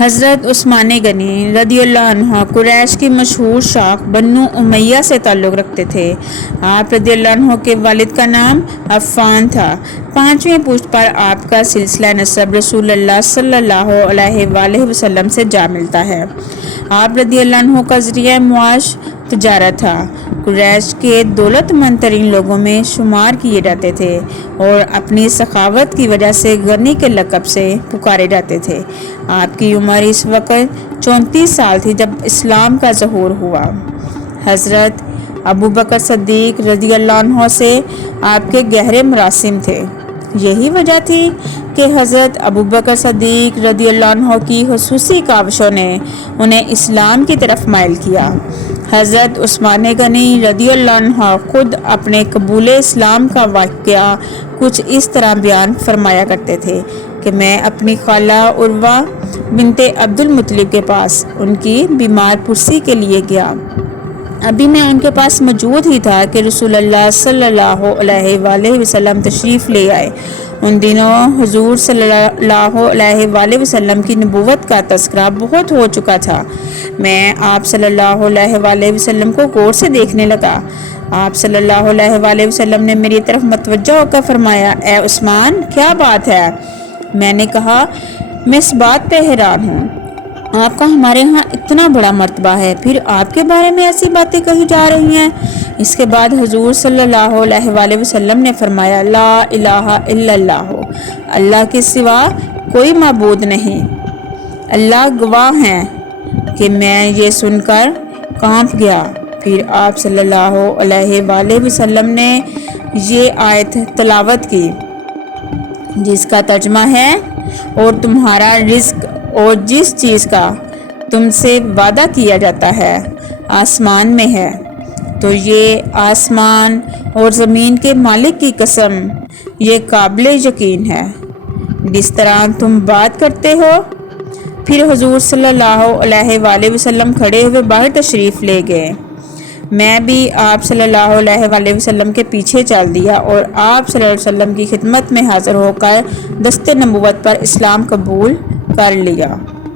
حضرت عثمان غنی رضی اللہ عنہ قریش کی مشہور شاخ بنو امیہ سے تعلق رکھتے تھے۔ آپ رضی اللہ عنہ کے والد کا نام عفان تھا۔ 5ویں پشت پر آپ کا سلسلہ نسب رسول اللہ صلی اللہ علیہ وآلہ وسلم سے جا ملتا ہے۔ آپ رضی اللہ عنہ کا ذریعہ معاش تجارت تھا۔ قریش کے دولت مند ترین لوگوں میں شمار کیے جاتے تھے اور اپنی سخاوت کی وجہ سے غنی کے لقب سے پکارے جاتے تھے۔ آپ کی عمر اس وقت 34 سال تھی جب اسلام کا ظہور ہوا۔ حضرت ابوبکر صدیق رضی اللہ عنہ سے آپ کے گہرے مراسم تھے۔ یہی وجہ تھی کہ حضرت ابوبکر صدیق رضی اللہ عنہ کی خصوصی کاوشوں نے انہیں اسلام کی طرف مائل کیا۔ حضرت عثمان غنی رضی اللہ عنہ خود اپنے قبول اسلام کا واقعہ کچھ اس طرح بیان فرمایا کرتے تھے کہ میں اپنی خالہ عروہ بنت عبد المطلب کے پاس ان کی بیمار پرسی کے لیے گیا۔ ابھی میں ان کے پاس موجود ہی تھا کہ رسول اللہ صلی اللہ علیہ وآلہ وسلم تشریف لے آئے۔ ان دنوں حضور صلی اللہ علیہ وآلہ وسلم کی نبوت کا تذکرہ بہت ہو چکا تھا۔ میں آپ صلی اللہ علیہ وآلہ وسلم کو غور سے دیکھنے لگا۔ آپ صلی اللہ علیہ وآلہ وسلم نے میری طرف متوجہ ہو کر فرمایا، اے عثمان، کیا بات ہے؟ میں نے کہا، میں اس بات پہ حیران ہوں، آپ کا ہمارے ہاں اتنا بڑا مرتبہ ہے، پھر آپ کے بارے میں ایسی باتیں کہی جا رہی ہیں۔ اس کے بعد حضور صلی اللہ علیہ وآلہ وسلم نے فرمایا، لا الہ الا اللہ، اللہ کے سوا کوئی معبود نہیں۔ اللہ گواہ ہیں کہ میں یہ سن کر کانپ گیا۔ پھر آپ صلی اللہ علیہ وآلہ وسلم نے یہ آیت تلاوت کی جس کا ترجمہ ہے، اور تمہارا رزق اور جس چیز کا تم سے وعدہ کیا جاتا ہے آسمان میں ہے، تو یہ آسمان اور زمین کے مالک کی قسم، یہ قابل یقین ہے جس طرح تم بات کرتے ہو۔ پھر حضور صلی اللہ علیہ وآلہ وسلم کھڑے ہوئے باہر تشریف لے گئے۔ میں بھی آپ صلی اللہ علیہ وآلہ وسلم کے پیچھے چل دیا اور آپ صلی اللہ علیہ وسلم کی خدمت میں حاضر ہو کر دست نبوت پر اسلام قبول کر لیا۔